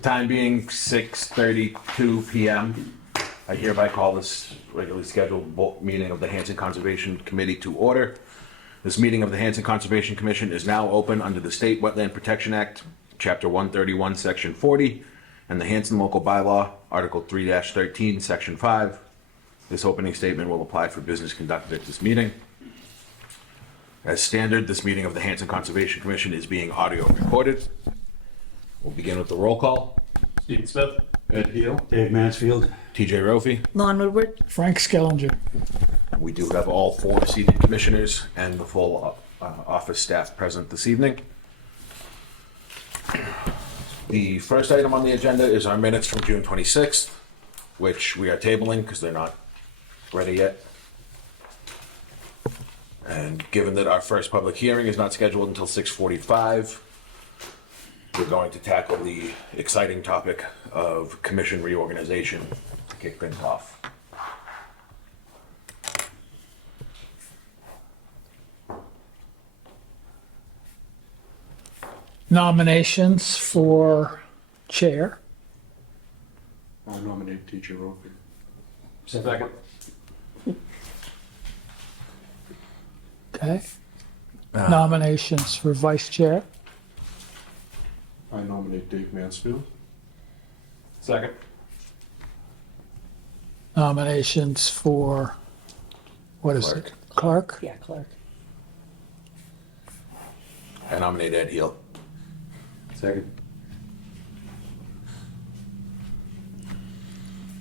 time being 6:32 p.m. I hereby call this regularly scheduled meeting of the Hanson Conservation Committee to order. This meeting of the Hanson Conservation Commission is now open under the State Wetland Protection Act, Chapter 131, Section 40, and the Hanson Local Bylaw, Article 3-13, Section 5. This opening statement will apply for business conducted at this meeting. As standard, this meeting of the Hanson Conservation Commission is being audio recorded. We'll begin with the roll call. Stephen Smith. Ed Heel. Dave Mansfield. TJ Rofi. Lon Woodward. Frank Skellinger. We do have all 4 seated commissioners and the full office staff present this evening. The first item on the agenda is our minutes from June 26th, which we are tabling because they're not ready yet. And given that our first public hearing is not scheduled until 6:45, we're going to tackle the exciting topic of commission reorganization to kick things off. Nominations for chair. I'll nominate Teacher Rofi. Second. Okay. Nominations for vice chair. I nominate Dave Mansfield. Second. Nominations for, what is it? Clerk? Yeah, clerk. I nominate Ed Heel. Second.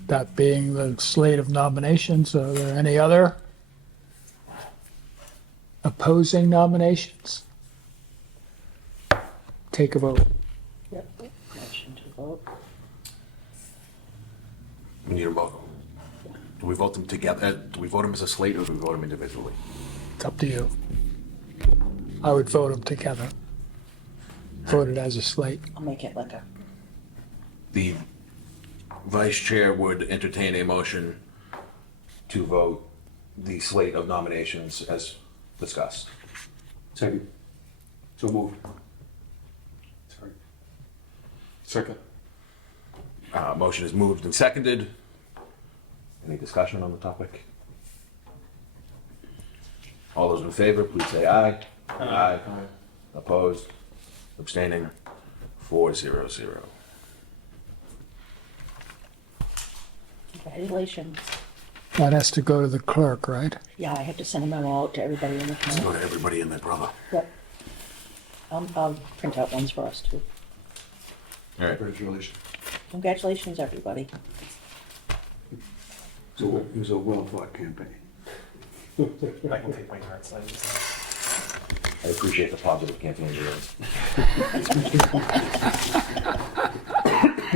That being the slate of nominations, are there any other opposing nominations? Take a vote. Yep. Motion to vote. We need a vote. Do we vote them together? Do we vote them as a slate or do we vote them individually? It's up to you. I would vote them together. Vote it as a slate. I'll make it like a, The vice chair would entertain a motion to vote the slate of nominations as discussed. Second. So moved. Sorry. Second. Motion is moved and seconded. Any discussion on the topic? All those in favor, please say aye. Aye. Opposed? Abstaining? 4-0-0. congratulations. That has to go to the clerk, right? Yeah, I had to send a memo out to everybody in the Let's community. go to everybody and their brother. Yep. I'll print out ones for us too. All right. Congratulations. Congratulations, everybody. It was a well-thought campaign. I can take my card signs. I appreciate the positive campaign you're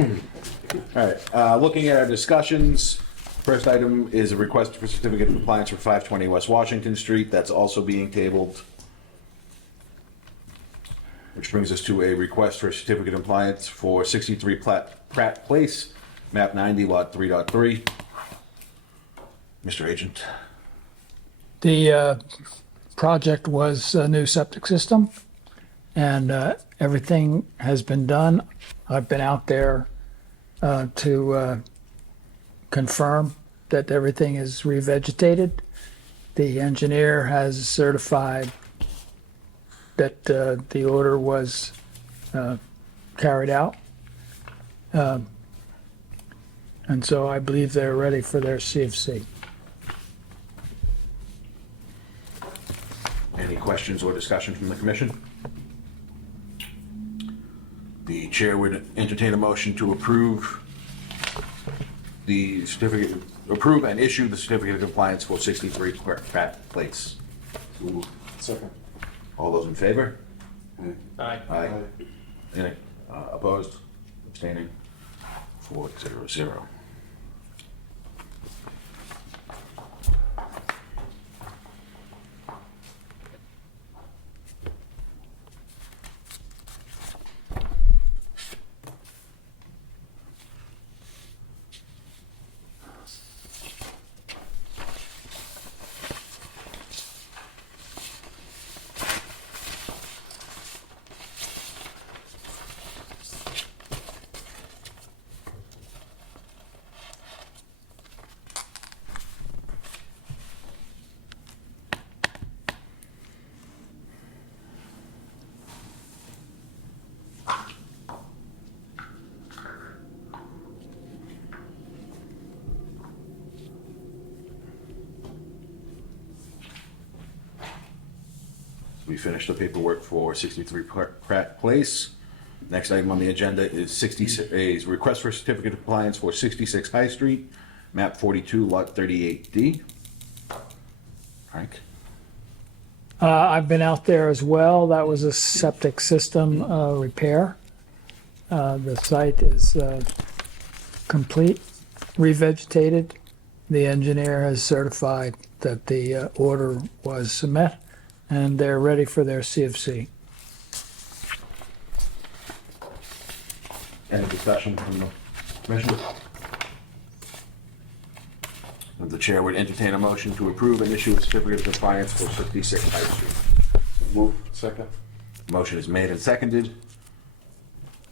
in. All right, looking at our discussions, first item is a request for certificate of compliance for 520 West Washington Street. That's also being tabled. Which brings us to a request for a certificate of compliance for 63 Pratt Place, map 90, lot 3.3. Mr. Agent. The project was a new septic system, and everything has been done. I've been out there to confirm that everything is revegetated. The engineer has certified that the order was carried out. And so I believe they're ready for their CFC. Any questions or discussion from the commission? The chair would entertain a motion to approve the certificate, approve and issue the certificate of compliance for 63 Pratt Place. So moved. Second. All those in favor? Aye. Aye. Any opposed? Abstaining? 4-0-0. We finished the paperwork for 63 Pratt Place. Next item on the agenda is 66, is request for certificate of compliance for 66 High Street, map 42, lot 38D. Frank? I've been out there as well. That was a septic system repair. The site is complete, revegetated. The engineer has certified that the order was met, and they're ready for their CFC. Any discussion from the commission? The chair would entertain a motion to approve and issue a certificate of compliance for 66 High Street. So move. Second. Motion is made and seconded.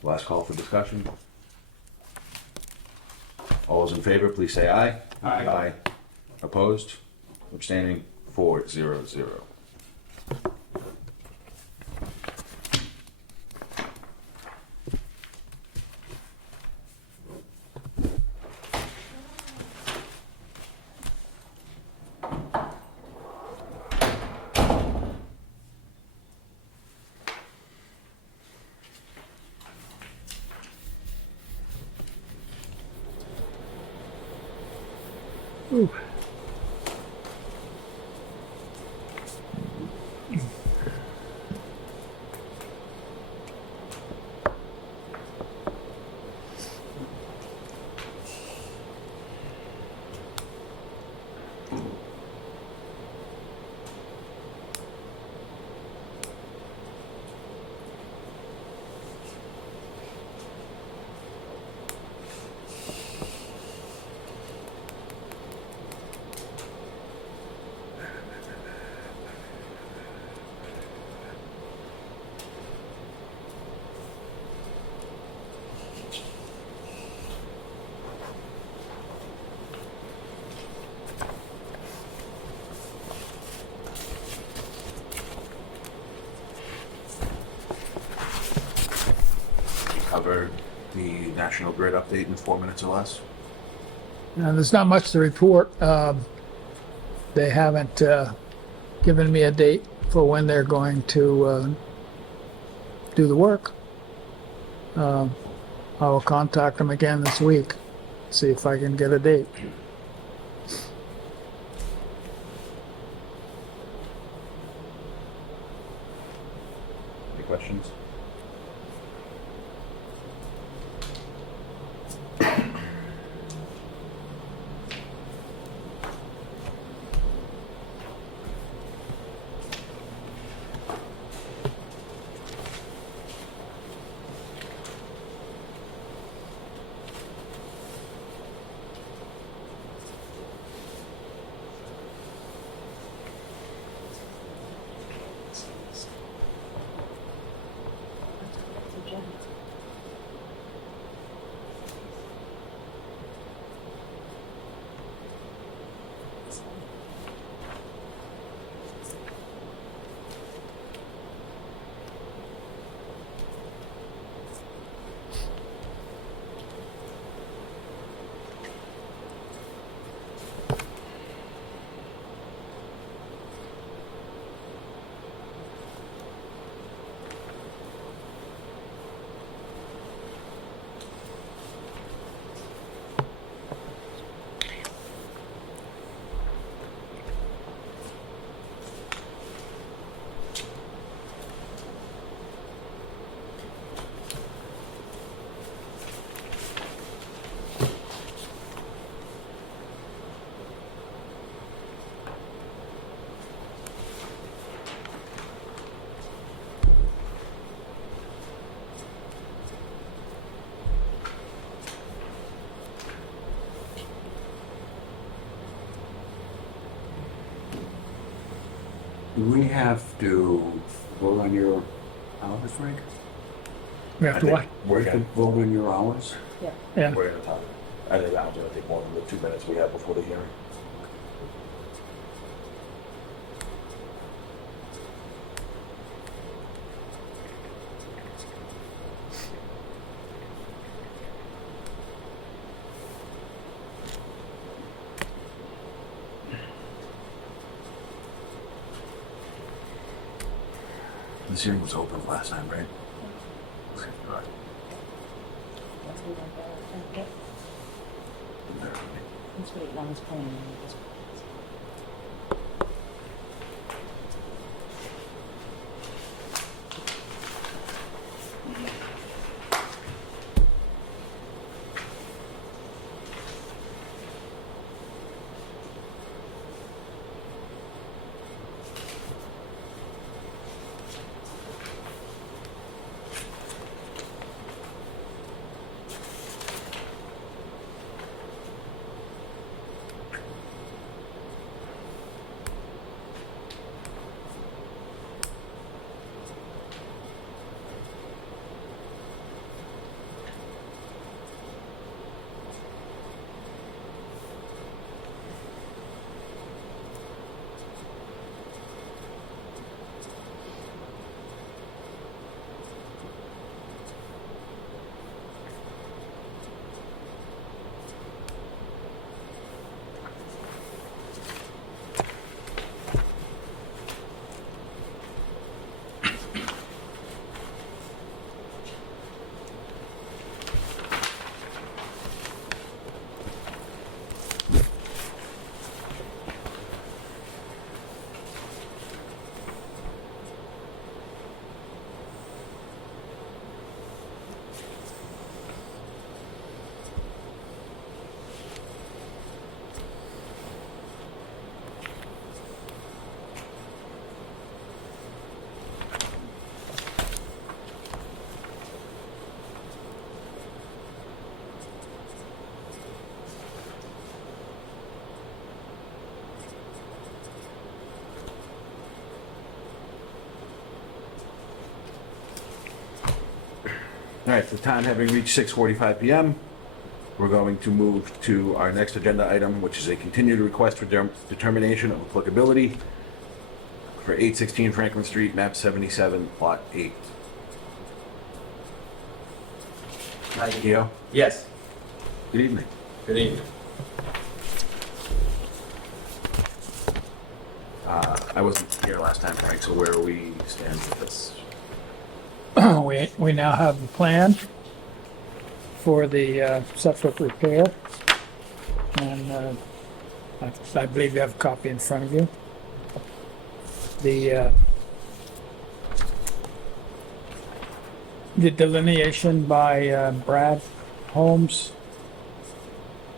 Last call for discussion. All those in favor, please say aye. Aye. Opposed? Abstaining? 4-0-0. Ooh. Cover the National Grid update in 4 minutes or less. Now, there's not much to report. They haven't given me a date for when they're going to do the work. I will contact them again this week, see if I can get a date. Any questions? Do we have to vote on your hours, Frank? We have to what? We have to vote on your hours? Yeah. We're gonna talk. I think that'll take more than the 2 minutes we have before the hearing. This hearing was open last time, right? Let's wait on this plan. All right, the time having reached 6:45 PM, we're going to move to our next agenda item, which is a continued request for determination of applicability for 816 Franklin Street, map 77, plot 8. Gio, Yes. good evening. Good evening. I wasn't here last time, Frank, so where we stand with this? We now have the plan for the septic repair. And I believe you have a copy in front of you. The delineation by Brad Holmes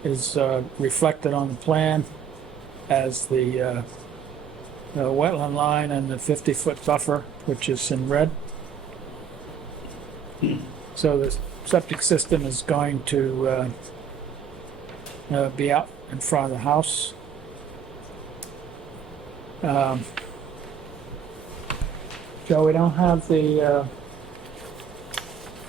is reflected on the plan as the wetland line and the 50-foot buffer, which is in red. So the septic system is going to be out in front of the house. Joe, we don't have the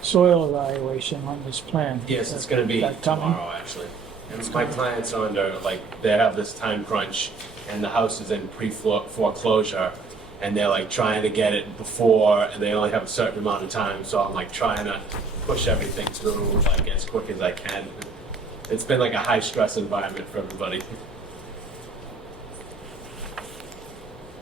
soil evaluation on this plan. Yes, it's gonna be That coming? tomorrow, actually. And my clients are under, like, they have this time crunch, and the house is in pre-foreclosure, and they're like trying to get it before, and they only have a certain amount of time, so I'm like trying to push everything through like as quick as I can. It's been like a high-stress environment for everybody.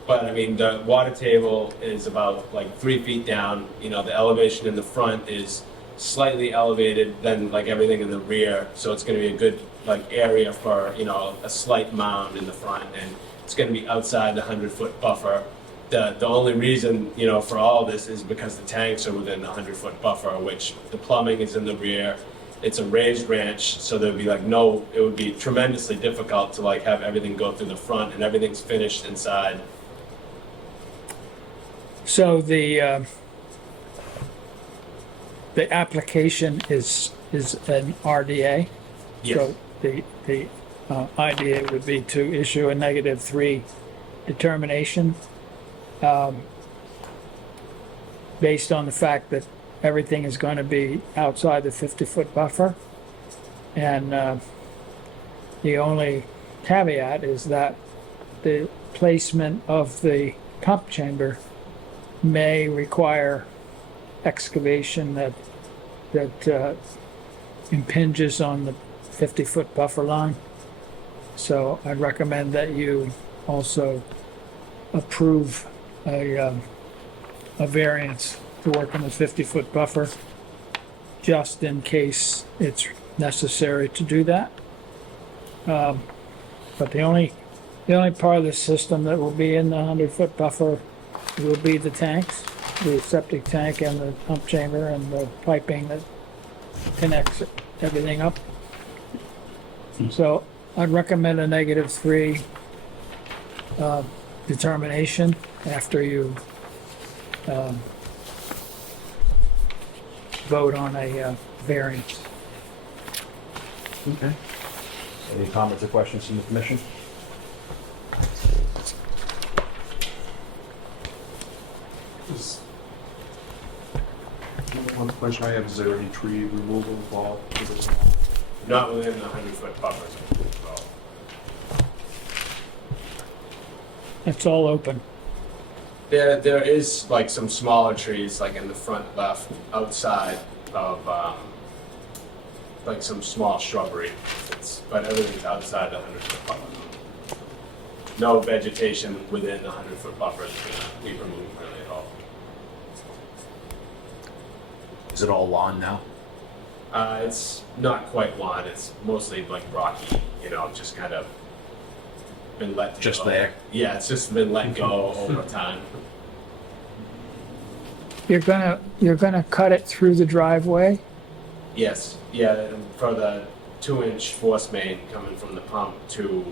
But I mean, the water table is about like 3 feet down. You know, the elevation in the front is slightly elevated than like everything in the rear. So it's going to be a good like area for, you know, a slight mound in the front, and it's going to be outside the 100-foot buffer. The only reason, you know, for all this is because the tanks are within the 100-foot buffer, which the plumbing is in the rear. It's a raised ranch, so there'd be like it would be tremendously difficult to like have everything go through the front, and everything's finished inside. So the application is an RDA. Yes. So the idea would be to issue a -3 determination based on the fact that everything is going to be outside the 50-foot buffer. And the only caveat is that the placement of the pump chamber may require excavation that impinges on the 50-foot buffer line. So I'd recommend that you also approve a a variance to work in the 50-foot buffer, just in case it's necessary to do that. But the only part of the system that will be in the 100-foot buffer will be the tanks, the septic tank and the pump chamber and the piping that connects everything up. So I'd recommend a -3 determination after you vote on a variance. Okay. Any comments or questions from the commission? One question I have, is there any tree removal involved with this? Not within the 100-foot buffer. So, It's all open. there is like some smaller trees like in the front left outside of like some small shrubbery. But everything's outside the 100-foot buffer. No vegetation within the 100-foot buffer is going to be removed really at all. Is it all lawn now? It's not quite lawn. It's mostly like rocky. Just kind of been let go. Just there? Yeah, it's just been let go over time. You're gonna cut it through the driveway? Yes, yeah, and for the 2-inch force main coming from the pump to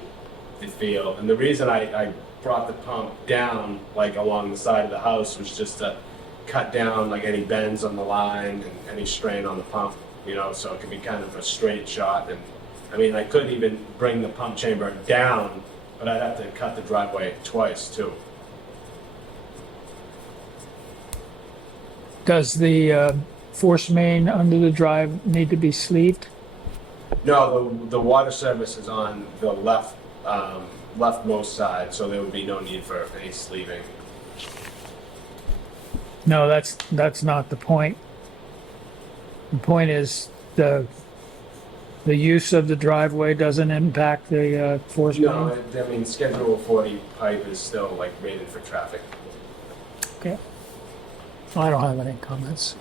the field. And the reason I brought the pump down like along the side of the house was just to cut down like any bends on the line and any strain on the pump, so it could be kind of a straight shot. And I mean, I could even bring the pump chamber down, but I'd have to cut the driveway twice too. Does the force main under the drive need to be sleeved? No, the water service is on the leftmost side, so there would be no need for any sleeving. No, that's not the point. The point is the use of the driveway doesn't impact the force main? No, I mean, Schedule 40 pipe is still like rated for traffic. Okay. I don't have any comments.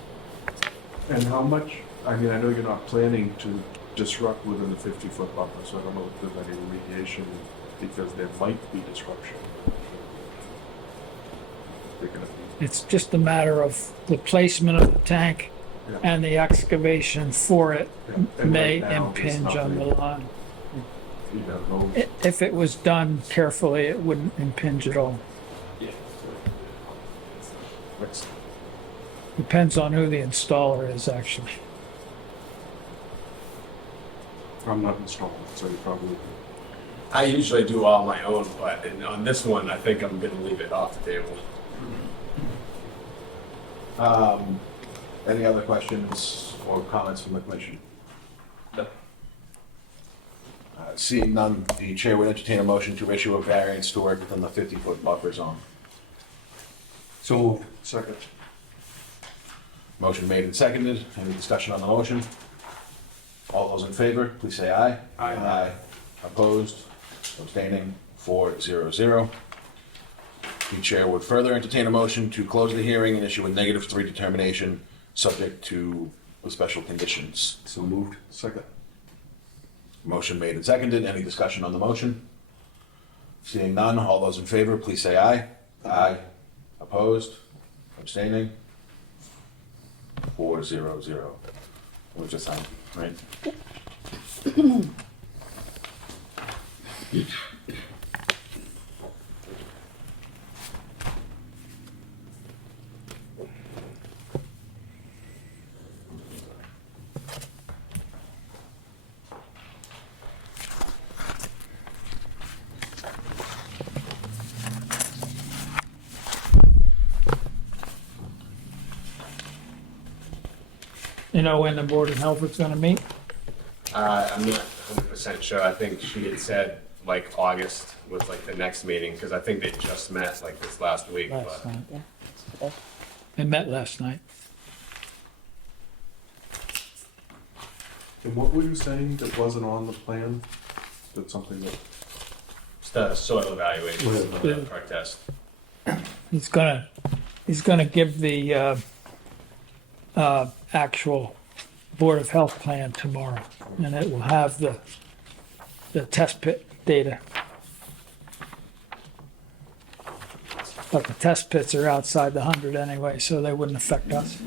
And how much, I mean, I know you're not planning to disrupt within the 50-foot buffer, so I don't know if there's any remediation because there might be disruption. They're gonna be, It's just a matter of the placement of the tank Yeah. and the excavation for it and may right now, there's impinge on the nothing, line. you don't know. If it was done carefully, it wouldn't impinge at all. Yeah. Depends on who the installer is, actually. I'm not installing, so you probably, I usually do all my own, but on this one, I think I'm going to leave it off the table. Any other questions or comments from the commission? No. Seeing none, the chair would entertain a motion to issue a variance to work within the 50-foot buffer zone. So moved. second. Motion made and seconded. Any discussion on the motion? All those in favor, please say aye. Aye. Opposed? Abstaining? 4-0-0. The chair would further entertain a motion to close the hearing and issue a -3 determination, subject to the special conditions. So moved. Second. Motion made and seconded. Any discussion on the motion? Seeing none, all those in favor, please say aye. Aye. Opposed? Abstaining? 4-0-0. We'll just sign, right? You know when the Board of Health is gonna meet? I'm not 100% sure. I think she had said like August was like the next meeting, because I think they just met like this last week. Last But night. Yeah. Okay. They met last night. And what were you saying that wasn't on the plan? That's something that, it's the soil evaluation, Right. the perk test. He's gonna he's gonna give the, actual Board of Health plan tomorrow, and it will have the test pit data. But the test pits are outside the 100 anyway, so they wouldn't affect us.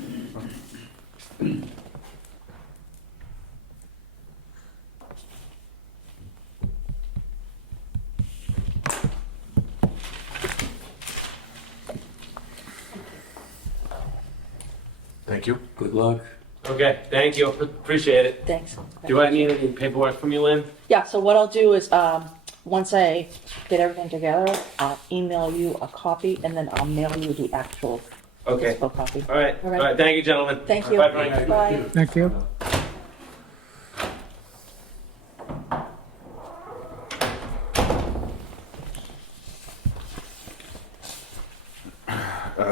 Thank you. Good luck. Okay, thank you, appreciate it. Thanks. Do I need any paperwork from you, Lynn? Yeah, so what I'll do is, once I get everything together, I'll email you a copy and then I'll mail you the actual Okay, physical copy. all right, All all right. right, thank you, gentlemen. Thank you. Bye, Frank. Bye. Thank you.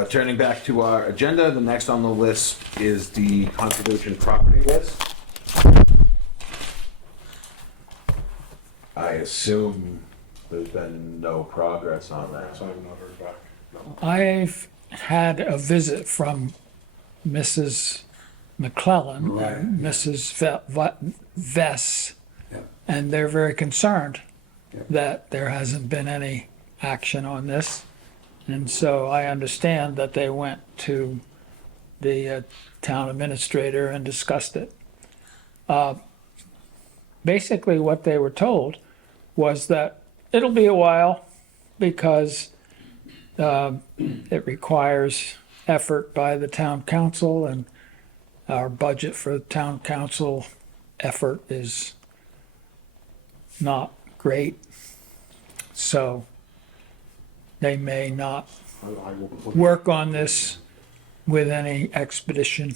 Turning back to our agenda, the next on the list is the conservation property list. I assume there's been no progress on that. So I have not heard back. No. I've had a visit from Mrs. McClellan Right. and Mrs. Vess, Yeah. and they're very concerned Yeah. that there hasn't been any action on this. And so I understand that they went to the town administrator and discussed it. Basically, what they were told was that it'll be a while because it requires effort by the town council, and our budget for town council effort is not great. So they may not I will put work on this with any expedition.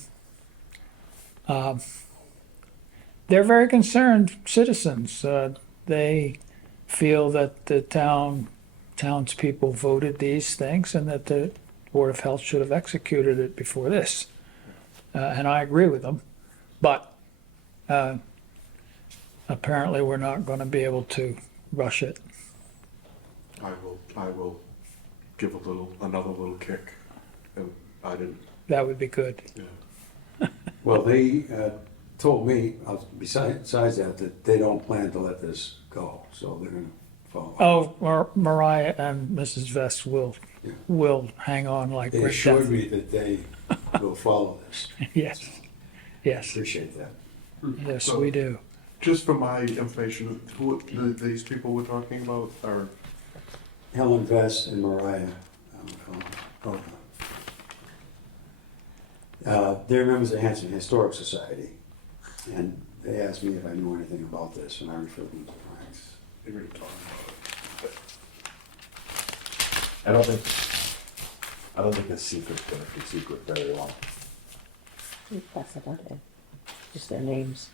They're very concerned citizens. They feel that the townspeople voted these things and that the Board of Health should have executed it before this. And I agree with them, but apparently we're not going to be able to rush it. I will give another little kick. And I didn't, That would be good. yeah. Well, they told me, besides that they don't plan to let this go, so they're gonna follow. Mariah and Mrs. Vest will hang on like They brick. assured me that they will follow this. Yes, yes, Appreciate that. yes, we do. Just for my information, these people we're talking about are, Helen Vest and Mariah. They're members of the Hanson Historic Society, and they asked me if I knew anything about this, and I referred them to Frank's. they were talking about it. I don't think this secret's gonna be secret very long. That's about it. Just their names.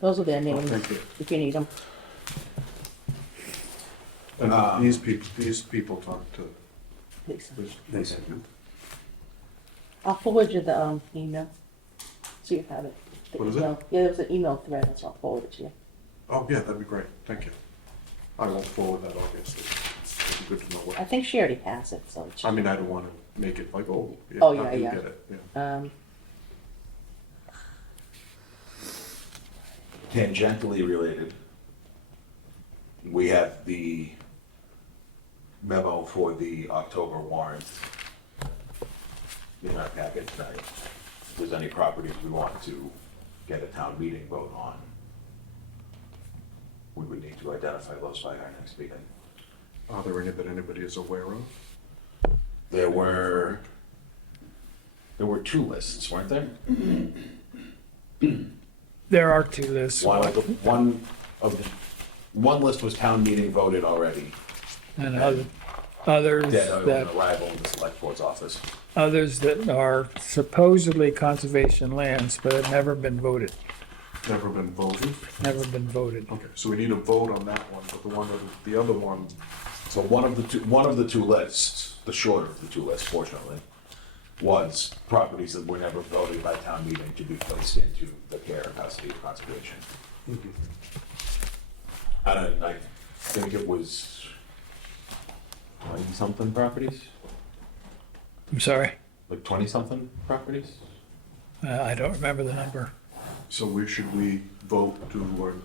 Those are their Oh, names, thank you. if you need them. And these people talked to, Please. They said, no. I'll forward you the email, so you have it. The What is it? email. Yeah, there was an email thread, so I'll forward it to you. oh, yeah, that'd be great, thank you. I won't forward that, obviously. It'd be good to know I what, think she already has it, so it's. I mean, I don't wanna make it like, oh, Oh, yeah, I yeah, do yeah. get it, yeah. Tangentially related, we have the memo for the October warrant in our packet tonight. If there's any properties we want to get a town meeting vote on, we would need to identify those by our next meeting. Are there any that anybody is aware of? There were two lists, weren't there? There are two lists, One list was town meeting voted already, and others dead on that arrival in the select board's office. others that are supposedly conservation lands, but have never been voted. Never been voted? Never been voted. Okay, so we need a vote on that one, but the other one, So one of the two lists, the shorter of the two lists, fortunately, was properties that were never voted by town meeting to be placed into the care and custody of conservation. I think it was 20-something properties. I'm sorry, Like 20-something properties? I don't remember the number. So should we vote to,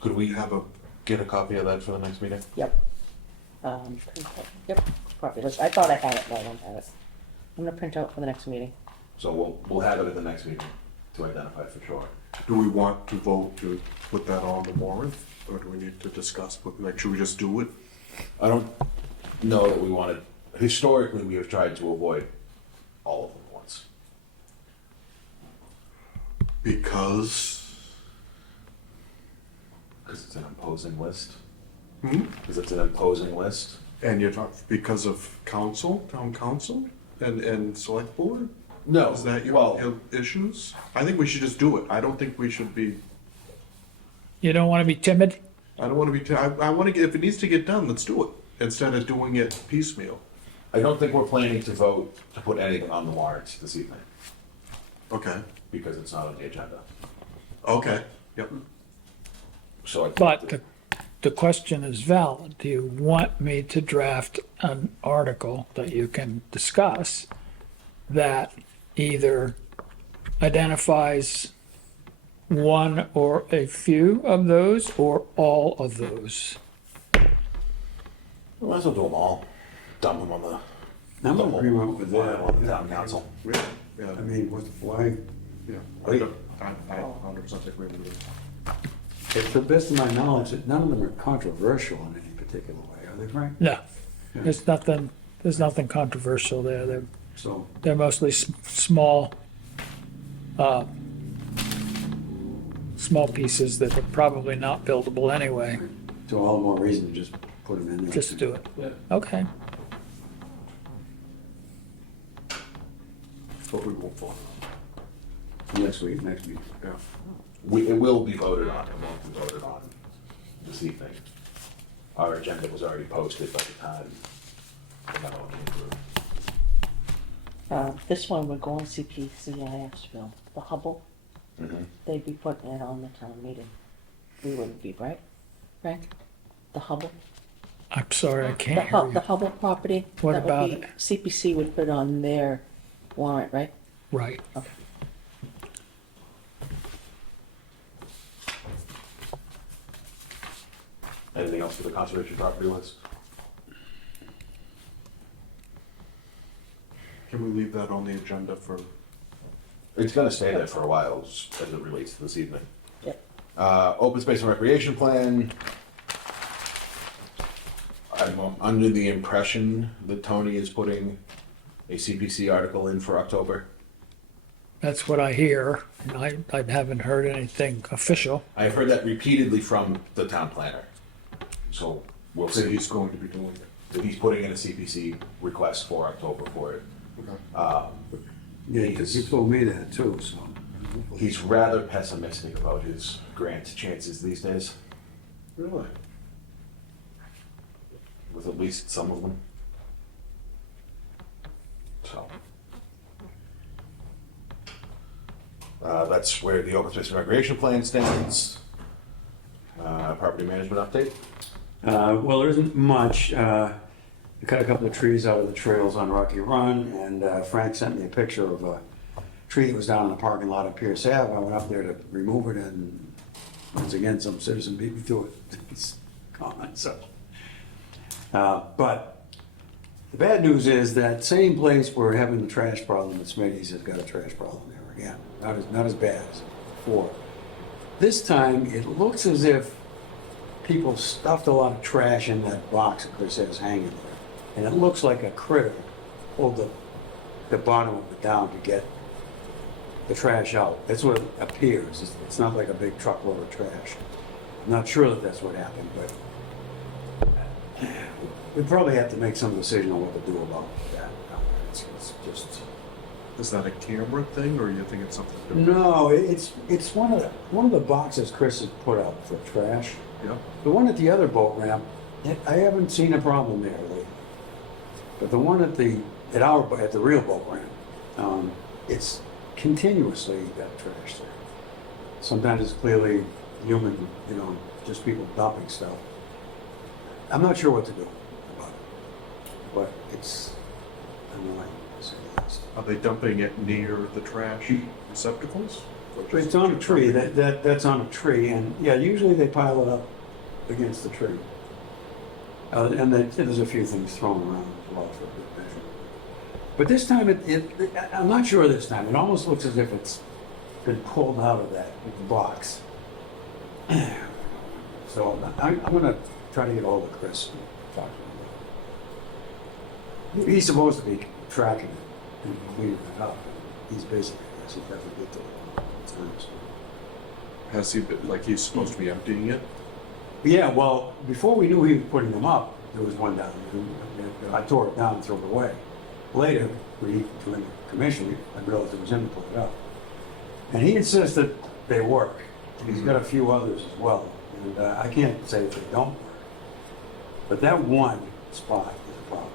Could we have a, get a copy of that for the next meeting? Yep. Yep, probably does. I thought I had it, but I don't have it. I'm gonna print out for the next meeting. So we'll have it at the next meeting to identify for sure. do we want to vote to put that on the warrant? Or do we need to discuss, like, should we just do it? I don't know that we wanted, historically, we have tried to avoid all of them at once. Because, Because it's an imposing list. hmm? Because it's an imposing list. And you're talking, because of council, town council, and select board? No, Is that well, your issues? I think we should just do it. I don't think we should be, You don't want to be timid? I don't wanna be, I wanna get, if it needs to get done, let's do it, instead of doing it piecemeal. I don't think we're planning to vote to put anything on the warrants this evening, Okay, because it's not on the agenda. okay, yep. So I. But the question is valid. Do you want me to draft an article that you can discuss that either identifies one or a few of those or all of those? We might as well do them all. Dump them on the. I'm the in whole agreement with that. On the town council. Really? Yeah, I mean, why, yeah. Wait. I 100% agree with you. to the best of my knowledge, that none of them are controversial in any particular way, are they, Frank? No, there's nothing controversial there. So, They're mostly small, small pieces that are probably not buildable anyway. so all the more reason to just put them in there. Just do it. Yeah. Okay. But we won't vote. Next week, Yeah. It will be voted on, it won't be voted on this evening. Our agenda was already posted by the time the memo came through. This one, we're going CPCIS, Bill. The Hubble, Mhm. they'd be putting it on the town meeting. We wouldn't be, right? Frank? The Hubble? I'm sorry, I The can't hear The you. Hubble property? What that would about be- it? CPC would put it on their warrant, right? Right. Okay. Anything else for the conservation property list? Can we leave that on the agenda for, It's gonna stay there for a while as it relates to this evening. Yep. Open space and recreation plan. I'm under the impression that Tony is putting a CPC article in for October. That's what I hear. I haven't heard anything official. I've heard that repeatedly from the town planner. So we'll say see he's going to be doing it? that he's putting in a CPC request for October for it. Yeah, because you told me that too, so. He's rather pessimistic about his grant chances these days, Really? with at least some of them. So. That's where the open space and recreation plan stands. Property management update. Well, there isn't much. We cut a couple of trees out of the trails on Rocky Run, and Frank sent me a picture of a tree that was down in the parking lot of Pierce Ave. I went up there to remove it, and once again, some citizen beat me to it. It's common, so. But the bad news is that same place we're having the trash problem at Smitty's has got a trash problem there again. Not as bad as before. This time, it looks as if people stuffed a lot of trash in that box that Chris has hanging there. And it looks like a critter pulled the bottom of it down to get the trash out. That's what it appears. It's not like a big truckload of trash. I'm not sure that that's what happened, but we probably have to make some decision on what to do about that. It's just. Is that a camera thing, or you think it's something different? No, it's one of the boxes Chris has put out for trash. Yeah? The one at the other boat ramp, I haven't seen a problem there lately. But the one at the real boat ramp, it's continuously got trash there. Sometimes it's clearly human, just people dumping stuff. I'm not sure what to do about it, but it's annoying. say the least. Are they dumping it near the trash receptacles? Or But it's just- on a tree, that's on a tree, and yeah, usually they pile it up against the tree. And there's a few things thrown around as well for good measure. But this time, I'm not sure this time, it almost looks as if it's been pulled out of that box. So I'm gonna try to get hold of Chris and talk to him. He's supposed to be tracking it and cleaning it up. He's busy, I guess, he doesn't get to it all the time. So. Has he been, like he's supposed to be emptying it? Yeah, well, before we knew he was putting them up, there was one down there. I tore it down and threw it away. Later, when he joined the commission, I realized it was him to put it up. And he insists that they work. He's got a few others as well. And I can't say that they don't work. But that one spot is a problem.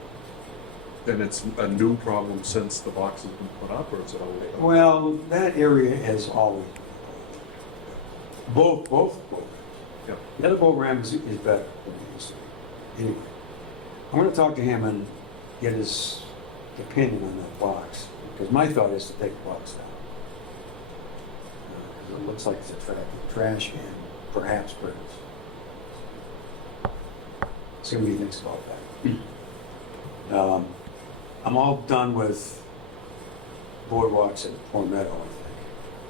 And it's a new problem since the box has been put up, or is it always? Well, that area has always been both. Yep. The other boat ramp is better than it used to be. Anyway, I'm going to talk to him and get his opinion on that box. Because my thought is to take the box down. Because it looks like it's attracting trash and perhaps birds. See what he thinks about that. I'm all done with boardwalks at Poor Meadow, I think.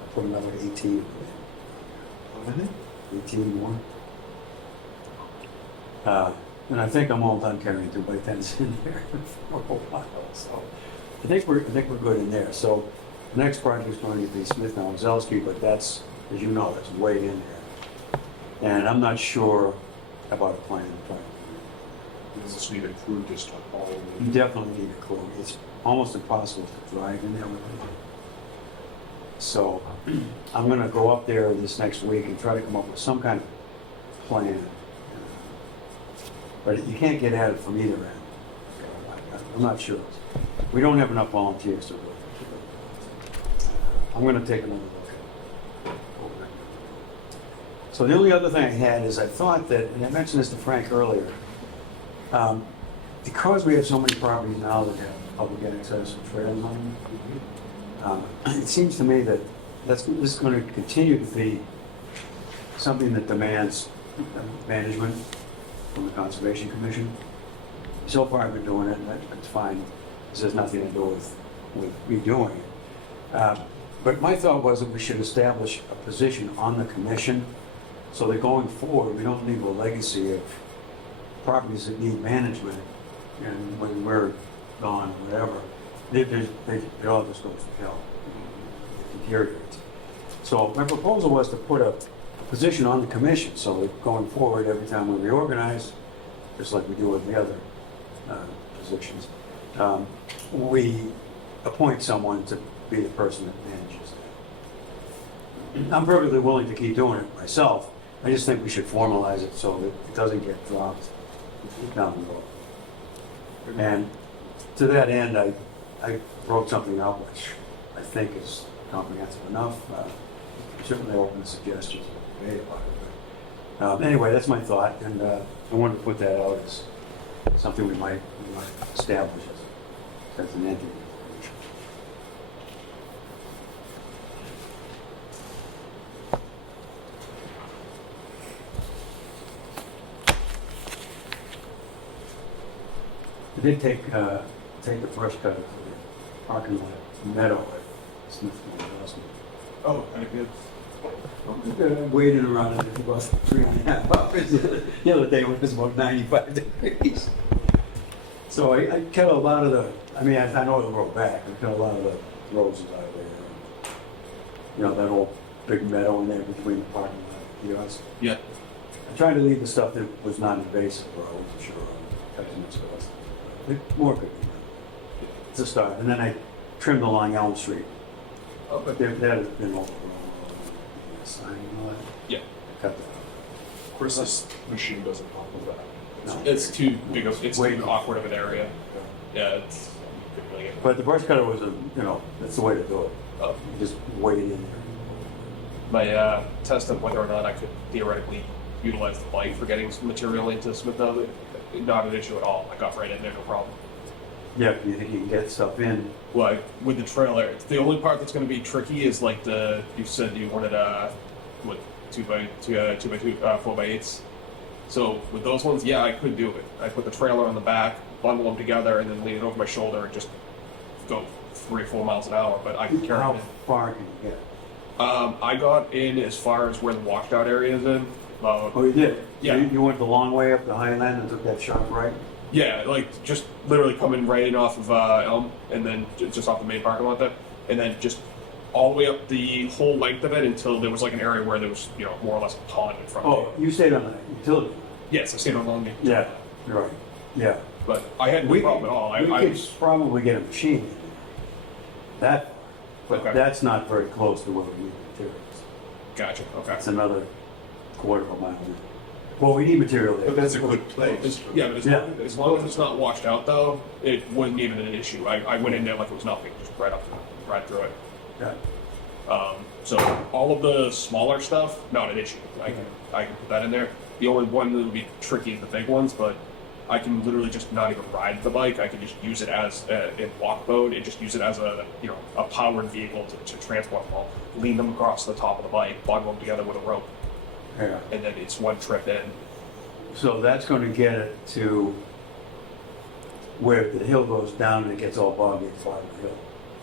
I put another 18 in. 18 more. And I think I'm all done carrying 2x10s in there for a while. So I think we're good in there. So the next project is going to be Smith and Zelski, but that's, as you know, that's way in there. And I'm not sure about a plan. You just need a crew just to haul You it. definitely need a crew. It's almost impossible to drive in there with them. So I'm gonna go up there this next week and try to come up with some kind of plan. But you can't get at it from either end. I'm not sure. We don't have enough volunteers to do it. I'm gonna take another look at it. So the only other thing I had is I thought that, and I mentioned this to Frank earlier, because we have so many properties now that have public access and trails on them, it seems to me that this is going to continue to be something that demands management from the Conservation Commission. So far I've been doing it, and that's fine. This has nothing to do with me doing it. But my thought was that we should establish a position on the commission so that going forward, we don't leave a legacy of properties that need management, and when we're gone or whatever, it all just goes to hell. It deteriorates. So my proposal was to put a position on the commission, so that going forward, every time we reorganize, just like we do with the other positions, we appoint someone to be the person that manages that. I'm perfectly willing to keep doing it myself. I just think we should formalize it so that it doesn't get dropped down the road. And to that end, I wrote something out which I think is comprehensive enough. Certainly open to suggestions and debate about it. But, anyway, that's my thought, and I wanted to put that out as something we might establish as an entity. I did take the brush cutter to the parking lot meadow at Smith and Hanson. Oh, I did. Waited around it for about 3.5 hours the other day when it was about 95 degrees. So I cut a lot of the, I know the road back, I cut a lot of the roses out of there. You know, that whole big meadow in there between the parking lot and the kiosks. Yeah. I tried to leave the stuff that was non-invasive, or I wasn't sure on cutting this stuff. More could be done. It's a start. And then I trimmed along Elm Street. Oh, But that has been overgrown. The sign and all that. Yeah. I cut that out. Chris's machine doesn't help with that. No. It's too big of, it's Way too too- awkward of an area. Yeah, it's, couldn't really get. But the brush cutter was that's the way to do it. Oh. You just wade in there. My test of whether or not I could theoretically utilize the bike for getting some material into Smith Valley, not an issue at all. I got right in there, no problem. Yeah, do you think you can get stuff in? Like with the trailer, the only part that's going to be tricky is like you said you wanted what 2x2 4x8s. So with those ones, yeah, I could do it. I put the trailer on the back, bundle them together, and then lean it over my shoulder and just go 3 or 4 miles an hour. But I can carry How it. far can you get? I got in as far as where the washed out area is in. Oh, you did? Yeah. You went the long way up the Highland and took that sharp right? Yeah, like just literally coming right in off of Elm, and then just off the main parking lot there, and then just all the way up the whole length of it until there was like an area where there was, you know, more or less a pond in front of Oh, me. you stayed on the utility? Yes, I stayed on Long Beach. Yeah, you're right, yeah. But I had no problem at all. I We could was, probably get a machine in there, that far, but Okay. that's not very close to where we need materials. gotcha, okay. That's another quarter of a mile in. Well, we need material there. But that's a good place. Yeah, but Yeah. as long as it's not washed out though, it wasn't even an issue. I went in there like it was nothing, just right through it. Yeah. So all of the smaller stuff, not an issue. I can put that in there. The only one that would be tricky is the big ones, but I can literally just not even ride the bike. I can just use it as in walk mode and just use it as a a powered vehicle to transport them all. Lean them across the top of the bike, bundle them together with a rope, Yeah. and then it's one trip in. So that's gonna get it to where the hill goes down and it gets all boggy at the bottom of the hill.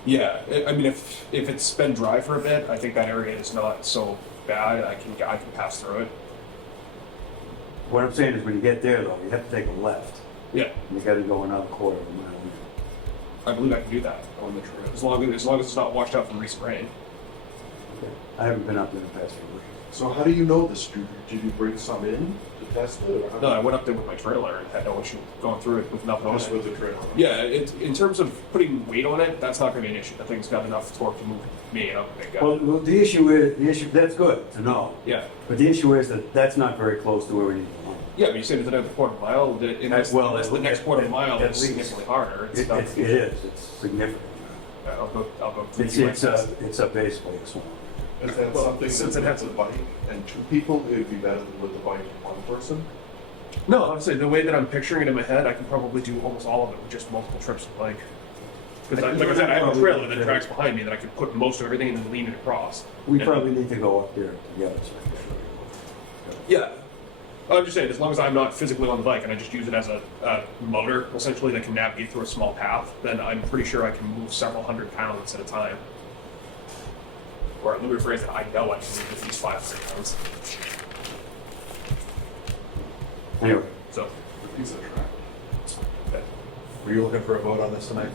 Yeah, I mean if it's been dry for a bit, I think that area is not so bad. I can pass through it. What I'm saying is when you get there though, you have to take a left. Yeah, You gotta go another quarter of a mile. I believe I can do that on the trail as long as it's not washed out from recent rain. Okay. I haven't been up there in the past few weeks. So how do you know this? Did you bring some in to test it? Or how No, I went up there with my trailer and had no issue going through it with nothing on Just it. with the trailer? Yeah, in terms of putting weight on it, that's not going to be an issue. That thing's got enough torque to move me and up big guy. Well, the issue, that's good to know. Yeah, But the issue is that that's not very close to where we need to land. yeah, but you said it's another quarter mile. Unless the next quarter mile at is least. significantly harder. It's It not. is, it's significant. Yeah, I'll go. through It's, you it's like a, this. it's a basically a swamp. Is that Well, something since that it has with the bike and 2 people, it would be better than with the bike and 1 person? No, honestly, the way that I'm picturing it in my head, I can probably do almost all of it with just multiple trips of the bike. Because, like I said, I have a trailer that tracks behind me that I can put most of everything and then lean it across. We And- probably need to go up there together. So I can show you. Yeah. I'm just saying, as long as I'm not physically on the bike and I just use it as a motor, essentially, that can navigate through a small path, then I'm pretty sure I can move several hundred pounds at a time. Or let me rephrase that, I know I can move at least 500 pounds. Anyway, So, The piece of track. yeah. Were you looking for a vote on this tonight?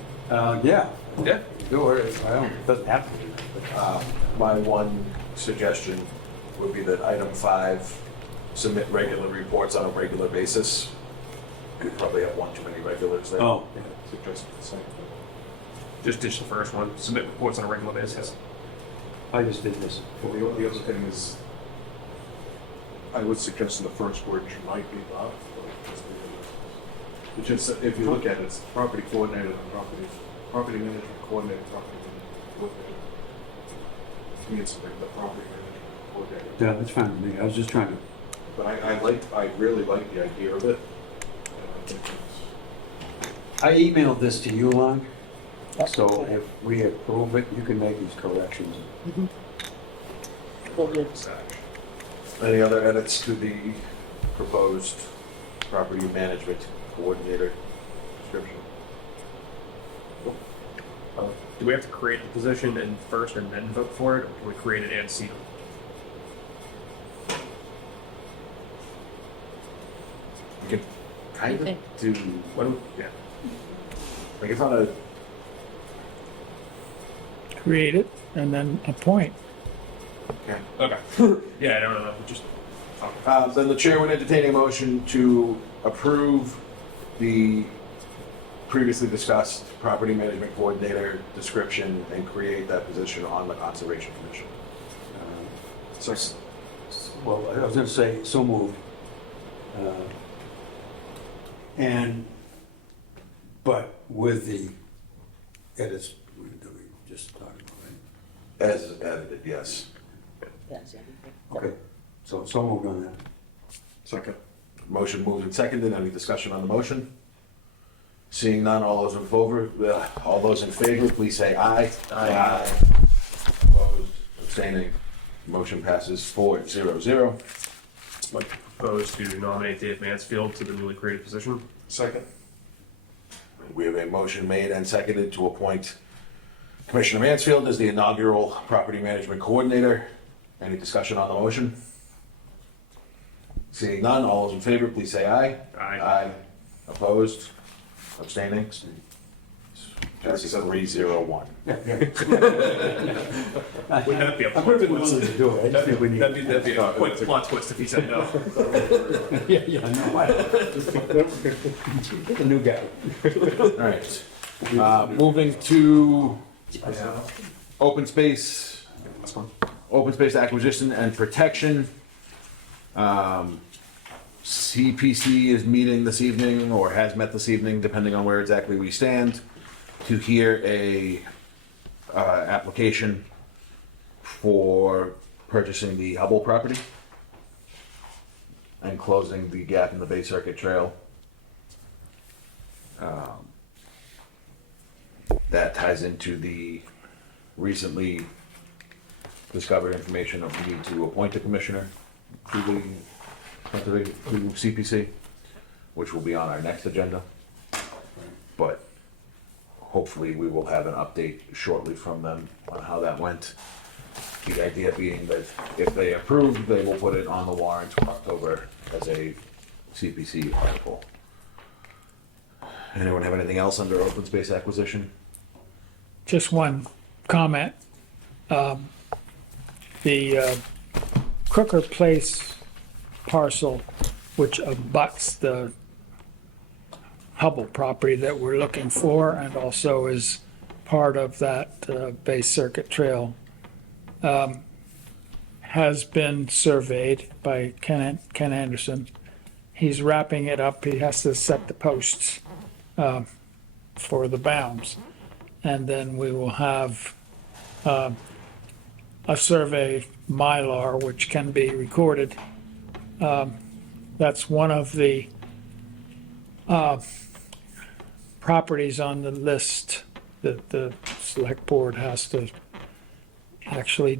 yeah. Yeah. Do it, it doesn't have to be. My one suggestion would be that item 5, submit regular reports on a regular basis. We probably have one too many regulars there. Oh, yeah. Suggest the same thing. Just ditch the first one, submit reports on a regular basis. I just did this. Well, the other thing is, I would suggest in the first word, you might be allowed. It's just, if you look at it, it's property coordinator and property management coordinator, property management coordinator. To me, it's like the property management coordinator. Yeah, that's fine with me. I was just trying to, But I really like the idea of it. And I think it's, I emailed this to you, Lon. Yep. So if we approve it, you can make these corrections. Will do. Any other edits to the proposed property management coordinator description? Do we have to create the position and first and then vote for it, or can we create it and see them? You can kind Okay. of do, Yeah. like it's on a, Create it and then appoint. yeah. Okay. Yeah, I don't know. Just. Then the chair would entertain a motion to approve the previously discussed property management coordinator description and create that position on the Conservation Commission. So, well, I was gonna say, so moved. But with the edits that we just talked about, right? As edited, yes. Yes. Okay, so moved on that. second. Motion moved and seconded. Any discussion on the motion? Seeing none, all those in favor, please say aye. Aye. Opposed, abstaining, motion passes 4-0-0. I'd like to propose to nominate Dave Mansfield to the newly created position. Second. We have a motion made and seconded to appoint Commissioner Mansfield as the inaugural Property Management Coordinator. Any discussion on the motion? Seeing none, all those in favor, please say aye. Aye. Opposed? Abstaining? Passes 3-0-1. Would that be a I plot would have been twist? willing to do it. I just think we need. That'd be a quick plot twist if he said no. Yeah, no. Get the new guy. All right. Moving to open space, acquisition and protection. CPC is meeting this evening, or has met this evening, depending on where exactly we stand, to hear a application for purchasing the Hubble property and closing the gap in the Bay Circuit Trail. That ties into the recently discovered information of the need to appoint a commissioner to to CPC, which will be on our next agenda. But hopefully we will have an update shortly from them on how that went. The idea being that if they approve, they will put it on the warrant for October as a CPC article. Anyone have anything else under open space acquisition? Just one comment. The Crooker Place parcel, which abuts the Hubble property that we're looking for, and also is part of that Bay Circuit Trail, has been surveyed by Ken Anderson. He's wrapping it up. He has to set the posts for the bounds. And then we will have a survey Mylar, which can be recorded. That's one of the properties on the list that the select board has to actually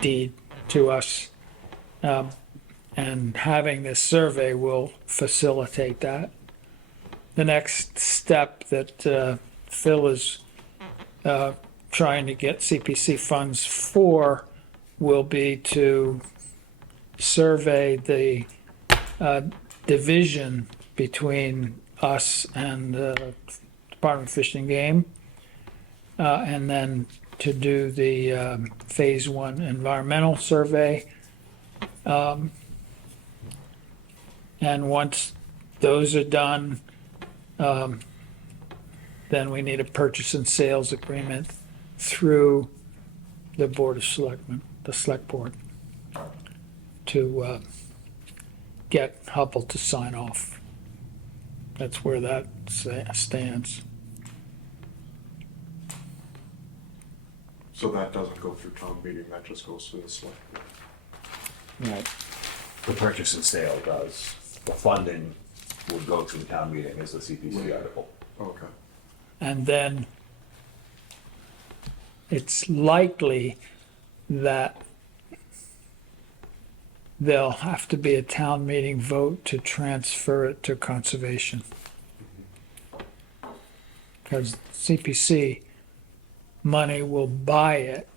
deed to us. And having this survey will facilitate that. The next step that Phil is trying to get CPC funds for will be to survey the division between us and the Department of Fish and Game, and then to do the Phase 1 environmental survey. And once those are done, then we need a purchase and sales agreement through the Board of Selectmen, the Select Board, to get Hubble to sign off. That's where that stands. So that doesn't go through town meeting, that just goes through the select. Right. The purchase and sale does. The funding would go to the town meeting as the CPC article. Okay. And then it's likely that there'll have to be a town meeting vote to transfer it to conservation. Because CPC money will buy it,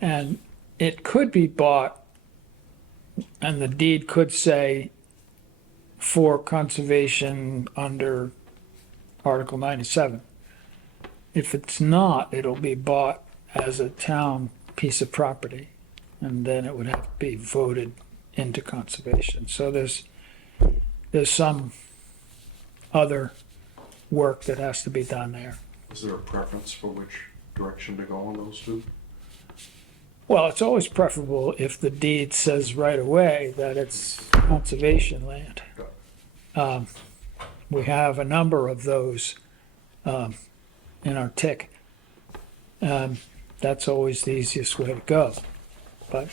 and it could be bought, and the deed could say for conservation under Article 97. If it's not, it'll be bought as a town piece of property, and then it would have to be voted into conservation. So there's some other work that has to be done there. Is there a preference for which direction to go on those two? Well, it's always preferable if the deed says right away that it's conservation land. We have a number of those in our TIC. That's always the easiest way to go. But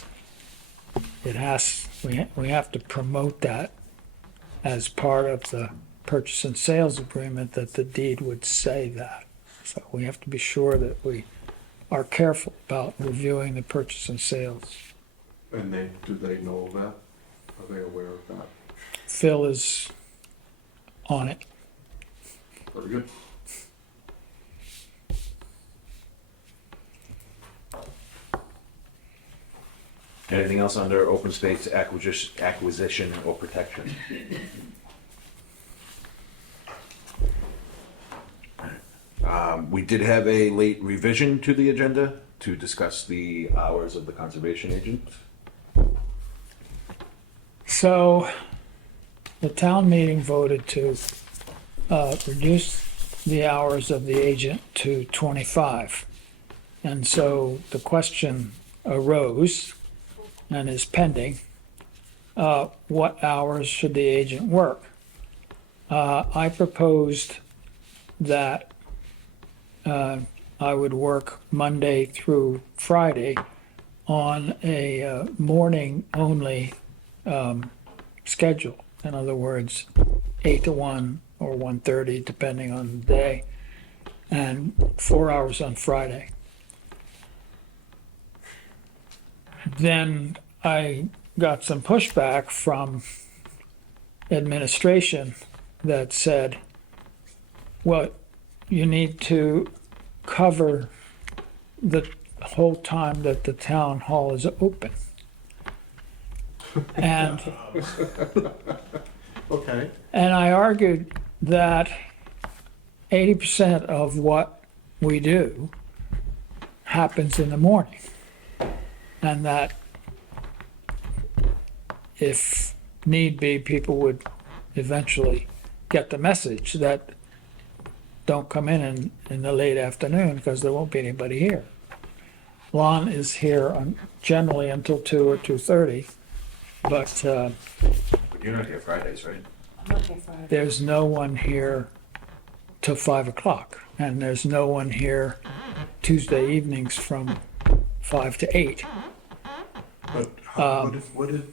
we have to promote that as part of the purchase and sales agreement that the deed would say that. So we have to be sure that we are careful about reviewing the purchase and sales. And do they know that? Are they aware of that? Phil is on it. Very good. Anything else under open space acquisition or protection? We did have a late revision to the agenda to discuss the hours of the conservation agent. So the town meeting voted to reduce the hours of the agent to 25. And so the question arose and is pending, what hours should the agent work? I proposed that I would work Monday through Friday on a morning-only schedule. In other words, 8 to 1 or 1:30, depending on the day, and 4 hours on Friday. Then I got some pushback from administration that said, well, you need to cover the whole time that the town hall is open. And Okay. And I argued that 80% of what we do happens in the morning. And that if need be, people would eventually get the message that don't come in the late afternoon because there won't be anybody here. Lon is here generally until 2 or 2:30, but But you're not here Fridays, right? there's no one here till 5 o'clock, and there's no one here Tuesday evenings from 5 to 8. But what if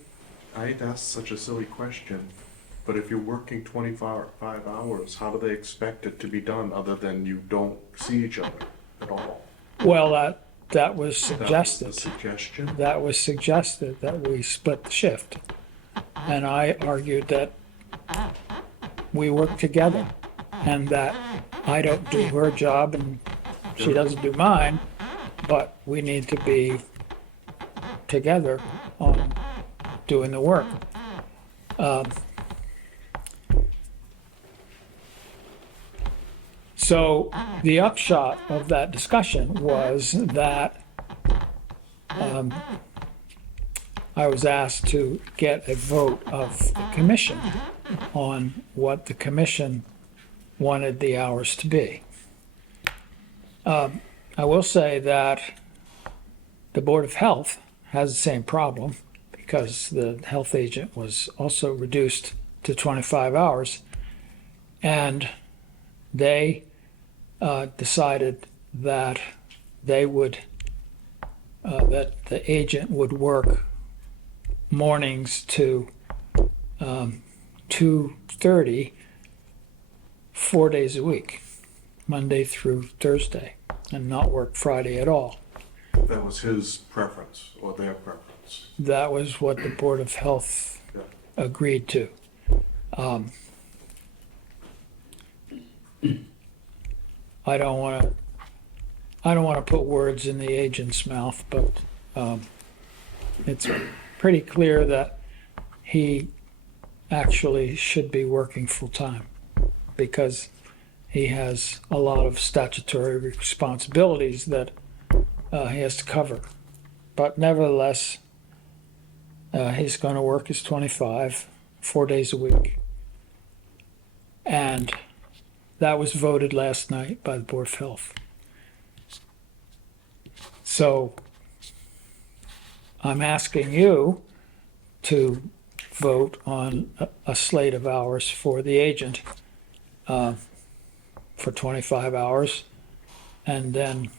I'd asked such a silly question, but if you're working 25 hours, how do they expect it to be done other than you don't see each other at all? Well, that was That was the suggested. suggestion? That was suggested that we split the shift. And I argued that we work together and that I don't do her job and she doesn't do mine, but we need to be together on doing the work. So the upshot of that discussion was that I was asked to get a vote of the commission on what the commission wanted the hours to be. I will say that the Board of Health has the same problem because the health agent was also reduced to 25 hours. And they decided that they would, that the agent would work mornings to 2:30, 4 days a week, Monday through Thursday, and not work Friday at all. That was his preference or their preference. That was what the Board of Health Yeah. agreed to. I don't want to put words in the agent's mouth, but it's pretty clear that he actually should be working full-time because he has a lot of statutory responsibilities that he has to cover. But nevertheless, he's going to work his 25, 4 days a week. And that was voted last night by the Board of Health. So I'm asking you to vote on a slate of hours for the agent for 25 hours, and then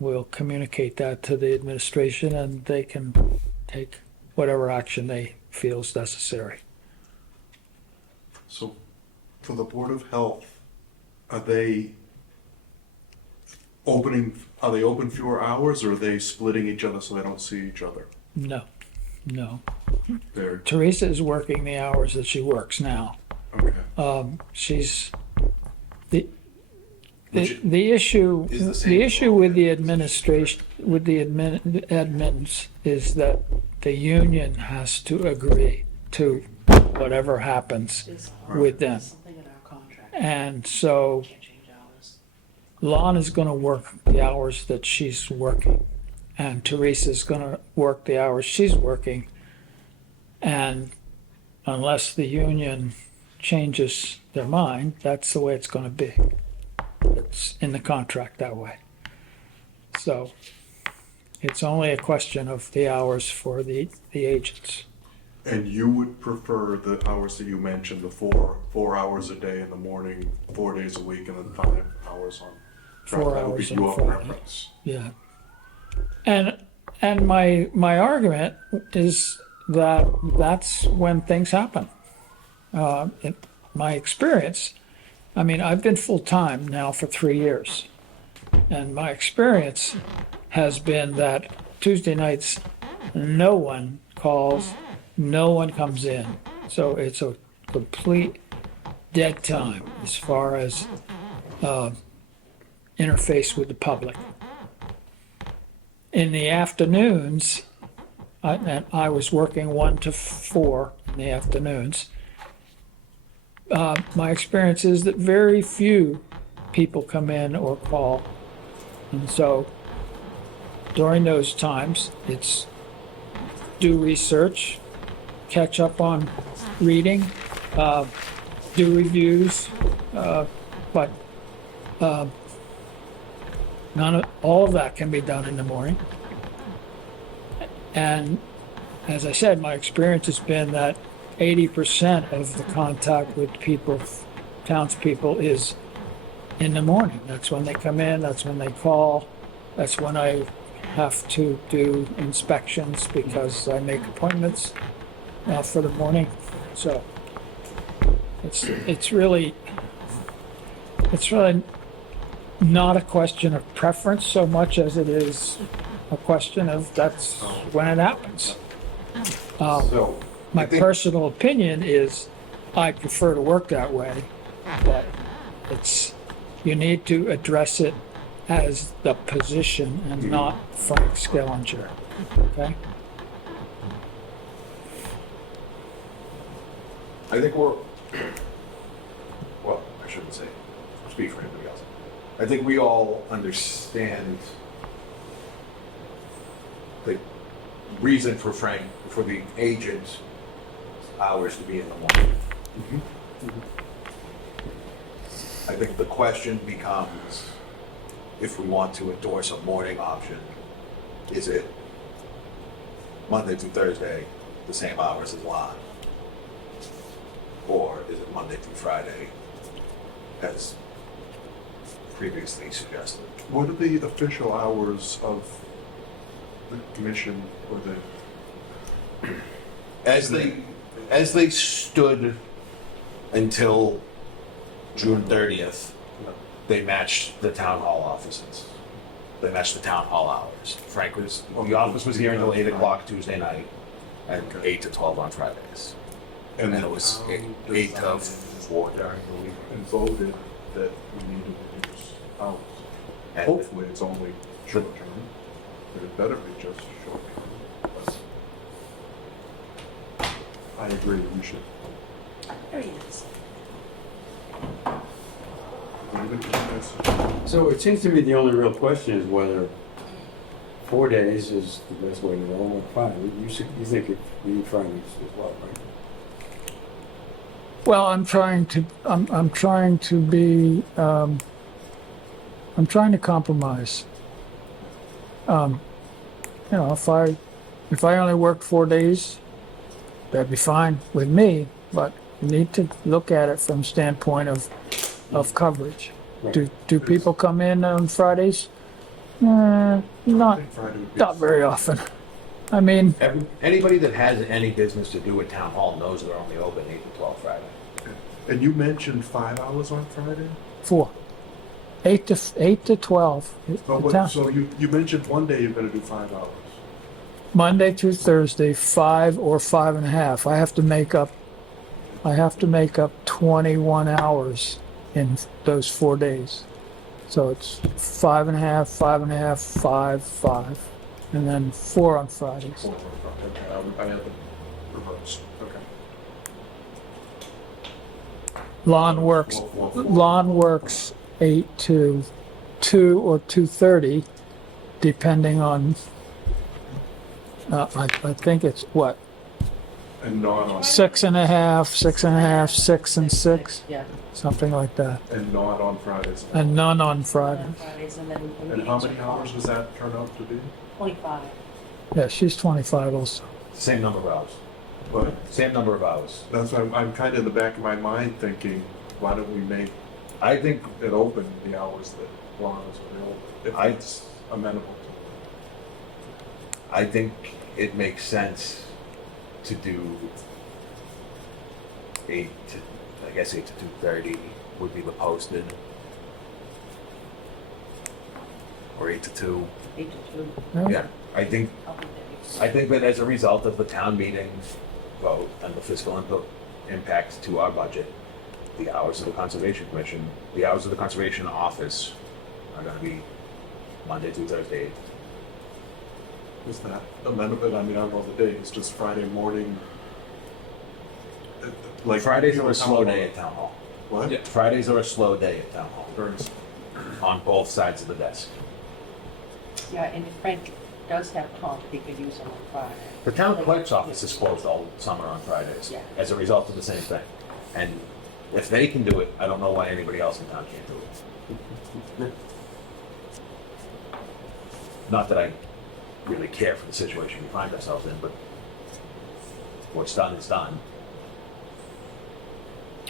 we'll communicate that to the administration and they can take whatever action they feel is necessary. So For the Board of Health, are they open fewer hours, or are they splitting each other so they don't see each other? No, no. They're, Teresa is working the hours that she works now. okay. She's, the issue, is the same the for issue all with the administration, with the admins is that the union has to agree to whatever happens with them. Something in our contract, And so can't change hours. Lon is gonna work the hours that she's working, and Teresa's gonna work the hours she's working. And unless the union changes their mind, that's the way it's gonna be. It's in the contract that way. So it's only a question of the hours for the agents. And you would prefer the hours that you mentioned, the 4 hours a day in the morning, 4 days a week, and then 5 hours on. 4 That would be hours on your Friday. preference. Yeah. And my argument is that that's when things happen. In my experience, I mean, I've been full-time now for 3 years. And my experience has been that Tuesday nights, no one calls, no one comes in. So it's a complete dead time as far as interface with the public. In the afternoons, and I was working 1 to 4 in the afternoons. My experience is that very few people come in or call. And so during those times, it's do research, catch up on reading, do reviews, but all of that can be done in the morning. And as I said, my experience has been that 80% of the contact with people, townspeople, is in the morning. That's when they come in, that's when they call, that's when I have to do inspections because I make appointments for the morning. So it's really not a question of preference so much as it is a question of that's when it happens. So, My personal opinion is I prefer to work that way, but you need to address it as the position and not Frank Skillinger, okay? I think well, I shouldn't say, speak for anybody else. I think we all understand the reason for the agent's hours to be in the morning. I think the question becomes, if we want to endorse a morning option, is it Monday through Thursday, the same hours as Lon? Or is it Monday through Friday, as previously suggested? What are the official hours of the commission or the? As they stood until June 30th, they matched the town hall offices. They matched the town hall hours. The office was here until 8 o'clock Tuesday night, and 8 to 12 on Fridays. And then it was 8 to 4 during the week. And voted that we needed to reduce hours. And- Hopefully, it's only short term, but it better be just short term. But I agree, we should. There he is. Leave it to this. So it seems to me the only real question is whether 4 days is the best way to go, or 5. You think we need Fridays as well, right? Well, I'm trying to compromise. If I only worked 4 days, that'd be fine with me, but you need to look at it from standpoint of coverage. Right. Do people come in on Fridays? Not I think Friday would be. very often. I mean, Anybody that has any business to do with town hall knows they're only open 8 to 12 Friday. And you mentioned 5 hours on Friday? 4. 8 to 12. But The town- what, so you mentioned one day you're gonna do 5 hours. Monday through Thursday, 5 or 5.5. I have to make up 21 hours in those 4 days. So it's 5.5, 5.5, 5, 5, and then 4 on Fridays. Okay, I had the reverse, okay. Lawn works 8 to 2 or 2:30, depending on, I think it's what, And not on, 6.5, 6.5, 6 and 6, Yeah. something like that. and not on Fridays. And none on Friday. On Fridays, and then the And how meetings many are hours does that turn out to be? 25. Yeah, she's 25 also. Same number of hours. But Same number of hours. that's why I'm kind of in the back of my mind thinking, why don't we make I think, it open the hours that Lon is available? If I- it's amenable to I think it makes sense to do 8 to, I guess 8 to 2:30 would be the posted. Or 8 to 2. 8 to 2. Yeah, I think I'll be there. I think that as a result of the town meeting vote and the fiscal input impact to our budget, the hours of the Conservation Commission, the hours of the Conservation Office are gonna be Monday through Thursday. Is that amenable? I mean, I don't know the day, it's just Friday morning. Like Fridays you know, are a slow how- day at Town Hall. What? Yeah. Fridays are a slow day at Town Hall, Very slow. on both sides of the desk. Yeah, and if Frank does have comp, he could use them on Friday. The town clerk's office is closed all summer on Fridays, Yeah. as a result of the same thing. And if they can do it, I don't know why anybody else in town can't do it. Not that I really care for the situation we find ourselves in, but what's done is done.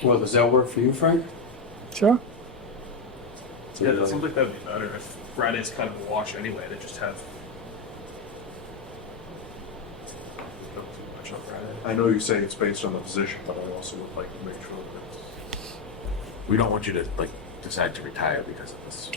Well, does that work for you, Frank? Sure. Yeah, that seems like that'd be better if Friday's kind of a wash anyway, to just have not too much on Friday. I know you say it's based on the position, but I also would like to make sure that We don't want you to, like, decide to retire because of this.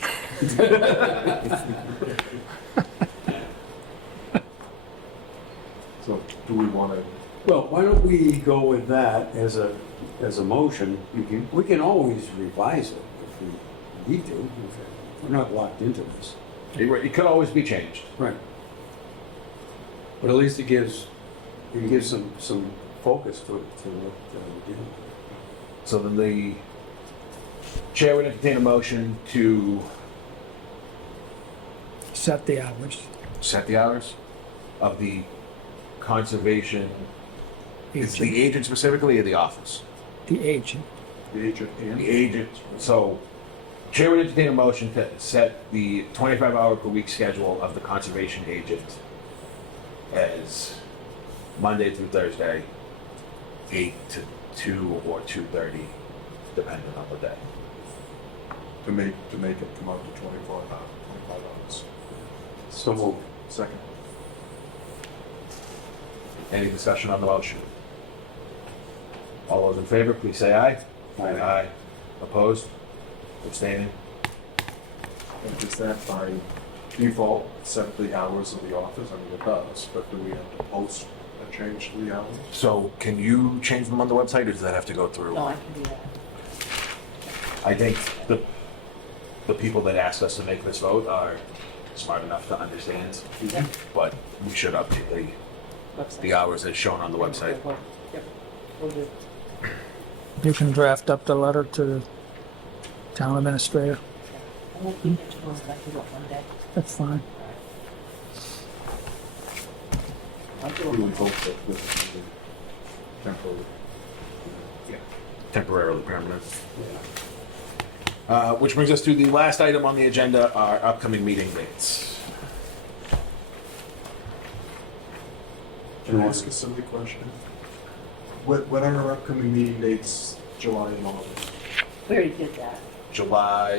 so do we want to? Well, why don't we go with that as a motion? We can always revise it if we need to. We're not locked into this. It could always be changed. Right. But at least it gives some focus to what we're doing. So then the chair would entertain a motion to Set the hours. set the hours of the conservation, is Agent. the agent specifically or the office? The agent. The agent and The agent, so chair would entertain a motion to set the 25-hour per week schedule of the conservation agent as Monday through Thursday, 8 to 2 or 2:30, depending on the day. to make it come out to 25 hours. So moved. Second. Any discussion on the motion? All those in favor, please say aye. Aye. Opposed? Abstaining? And is that by default set the hours of the office? I mean, it does, but do we have to post a change to the hours? So can you change them on the website, or does that have to go through? No, I can do that. I think the people that asked us to make this vote are smart enough to understand, Yep. but we should update Website. the hours as shown on the website. Yep, will do. You can draft up the letter to the town administrator. I won't keep it to those, I can do it one day. That's fine. I'll do We it would one hope day. that this is temporary. Temporarily permanent. Which brings us to the last item on the agenda, our upcoming meeting dates. Can I ask a silly question? What are our upcoming meeting dates, July and August? We already did that. July,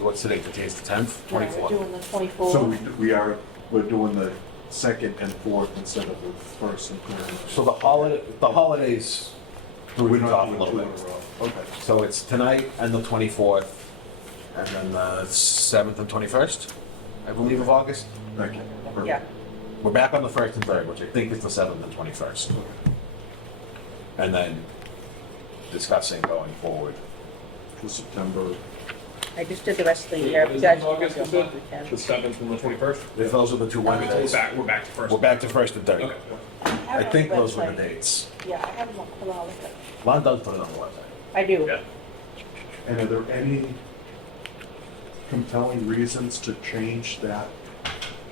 what's today? Today's the 10th? Yeah, 24th. We're doing the 24th. So we're doing the second and fourth instead of the first and third. So the holidays 3 weeks not off a doing little two in bit. a row. Okay. So it's tonight and the 24th, and then the 7th and 21st, I believe, of August. Thank you. Yeah, We're back on the 1st and 3rd, which I think is the 7th and 21st. And then discussing going forward. For September, I just did the rest of the year. What is You guys it, August, can you go said? if you can. The 7th and the 21st? If those are the two So Wednesdays, we're back to first. we're back to 1st and 3rd. Okay. I think those were the dates. Yeah, I have one, hold on, look at it. Lon does put it on the website. I do. Yeah. and are there any compelling reasons to change that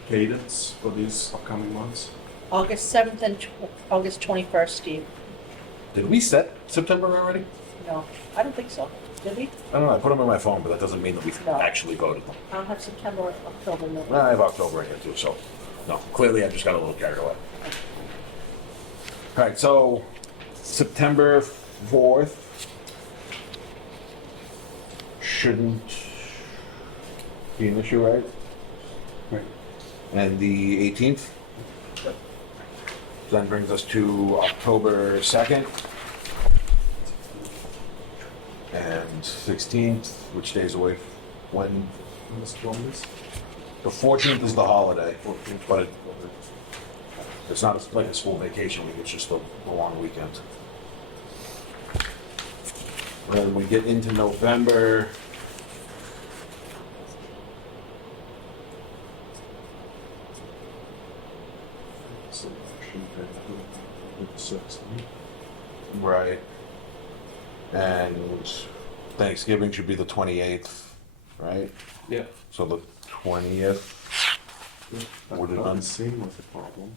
cadence for these upcoming months? August 7th and August 21st, Steve. Did we set September already? No, I don't think so. Did we? I don't know, I put them in my phone, but that doesn't mean that we No. actually voted them. I don't have September, October, November. I have October right here too, so, no, clearly I just got a little carried away. All right, so September 4th shouldn't be an issue, right? Right. And the 18th? Then brings us to October 2nd. And 16th, which days away when? The 14th is the holiday, but it's not like a school vacation week, it's just a long weekend. Then we get into November. Right. And Thanksgiving should be the 28th, right? Yeah. So the 20th. That Would it doesn't not- seem like a problem.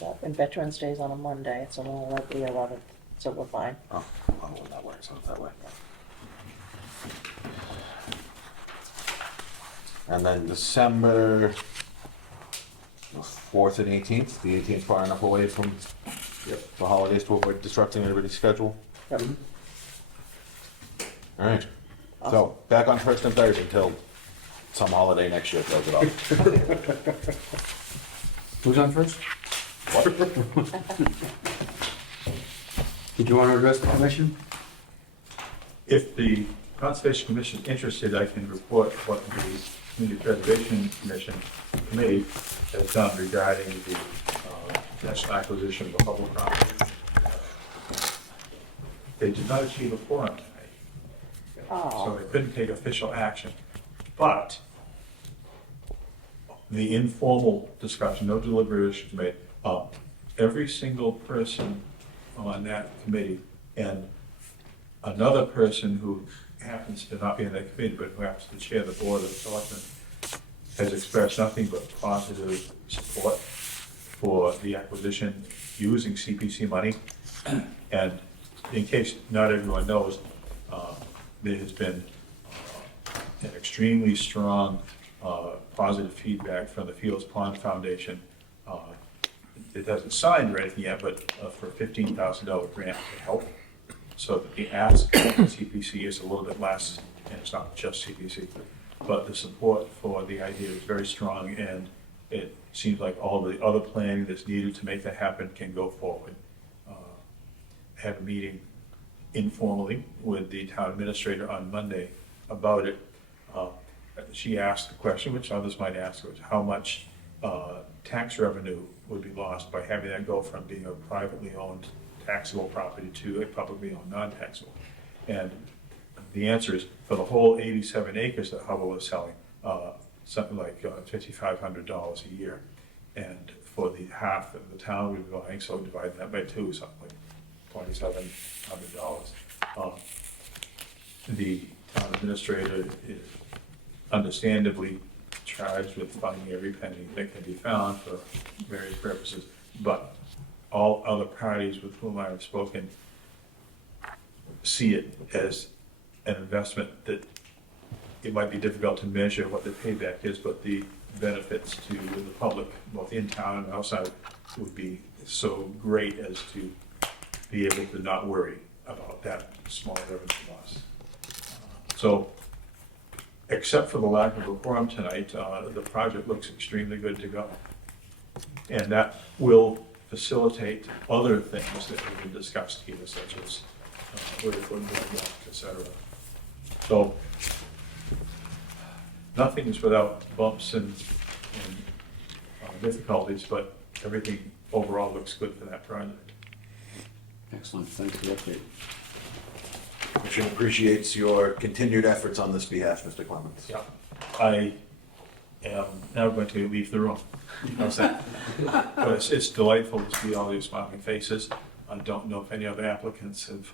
Yeah, and Veterans Day's on a Monday, it's only like the 11th, so we're fine. Oh, well, that works out that way. And then December, the 4th and 18th, the 18th far enough away from the holidays to avoid disrupting everybody's schedule. Yep. All right, so back on 1st and 3rd until some holiday next year throws it off. Who's on first? Did you want to address the commission? If the Conservation Commission is interested, I can report what the Community Preservation Commission committee has done regarding the potential acquisition of the Hubble property. They did not achieve a quorum tonight, so Oh, they couldn't take official action. But the informal discussion, no deliberations made, every single person on that committee and another person who happens to not be in that committee, but who happens to chair the board of selectmen, has expressed nothing but positive support for the acquisition using CPC money. And in case not everyone knows, there has been an extremely strong positive feedback from the Fields Pond Foundation. It hasn't signed or anything yet, but for a $15,000 grant to help. So that the ask from CPC is a little bit less, and it's not just CPC. But the support for the idea is very strong, and it seems like all the other planning that's needed to make that happen can go forward. I had a meeting informally with the town administrator on Monday about it. She asked the question, which others might ask, was how much tax revenue would be lost by having that go from being a privately owned taxable property to a publicly owned non-taxable. And the answer is, for the whole 87 acres that Hubble is selling, something like $5,500 a year. And for the half that the town would be buying, so dividing that by two, something like $2,700. The town administrator is understandably charged with finding every penny that can be found for various purposes, but all other parties with whom I have spoken see it as an investment that it might be difficult to measure what the payback is, but the benefits to the public, both in town and outside, would be so great as to be able to not worry about that small revenue loss. So, except for the lack of a quorum tonight, the project looks extremely good to go. And that will facilitate other things that have been discussed here, such as where to put the walk, et cetera. So, nothing is without bumps and difficulties, but everything overall looks good for that project. Excellent, thanks for the update. Commission appreciates your continued efforts on this behalf, Mr. Clements. Yeah. I am now going to leave the room. How's that? But it's delightful to see all these smiling faces. I don't know if any other applicants have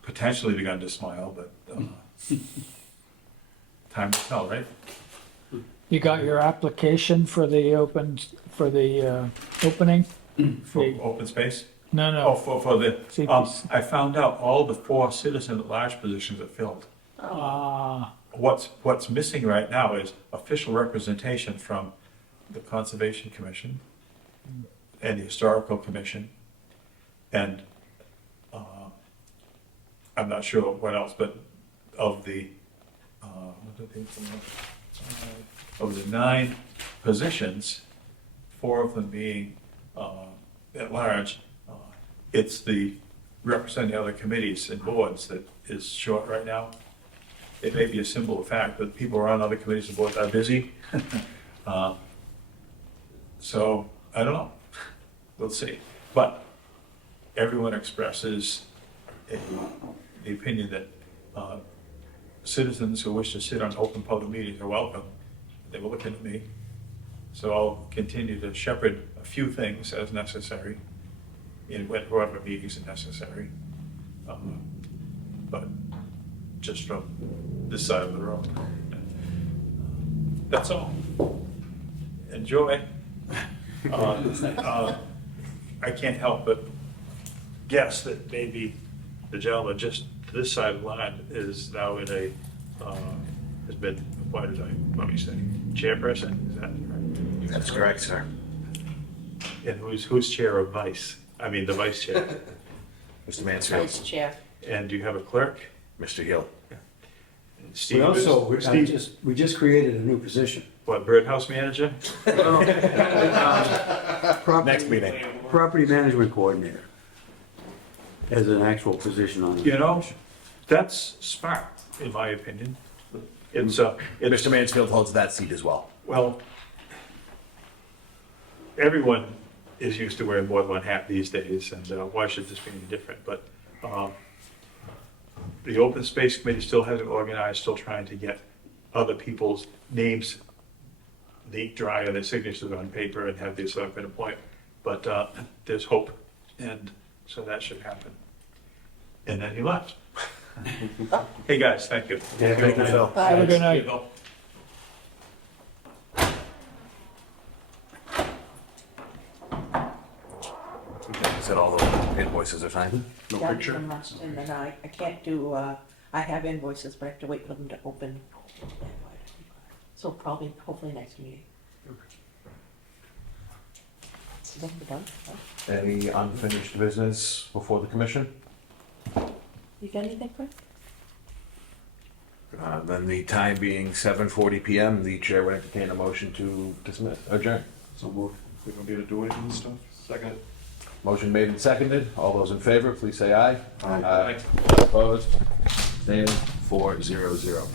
potentially begun to smile, but time to tell, right? You got your application for the opening? For open space? No, Oh, no. for the, CPC. I found out all the 4 citizen at-large positions are filled. What's missing right now is official representation from the Conservation Commission and the Historical Commission, and I'm not sure what else, but of the of the 9 positions, 4 of them being at large, it's the representing other committees and boards that is short right now. It may be a simple fact, but people who are on other committees and boards are busy. So, I don't know. We'll see. But everyone expresses the opinion that citizens who wish to sit on open public meetings are welcome. They were looking at me. So I'll continue to shepherd a few things as necessary in whatever meetings are necessary. But just from this side of the road. That's all. Enjoy. I can't help but guess that maybe the gentleman just to this side of the line is now in a, has been appointed, let me say, chairperson, is that right? That's correct, sir. And who's chair of vice? I mean, the vice chair. Mr. Mansfield, Vice Chair. And do you have a clerk? Mr. Hill. And We Steve also, is, Steve, we just created a new position. what, birdhouse manager? Next meeting. Property management coordinator. As an actual position on the. You know, that's smart, in my opinion. It's, Mr. Mansfield holds that seat as well. well, everyone is used to wearing more than one hat these days, and why should this be any different? But the Open Space Committee still hasn't organized, still trying to get other people's names neat, dry, and their signatures on paper and have the selectmen appoint. But there's hope, and so that should happen. And then he left. Hey, guys, thank you. Yeah, thank you, Phil. Have a good night. Is that all the invoices are signed? No Yeah, picture? And then I can't do, I have invoices, but I have to wait for them to open. So probably, hopefully next meeting. Then we're done, huh? Any unfinished business before the commission? You got anything, Fred? Then the time being 7:40 PM, the chair would entertain a motion to dismiss, adjourn. So moved. We don't need to do anything and stuff? Second. Motion made and seconded. All those in favor, please say aye. Aye. Opposed? Abstaining? 4-0-0.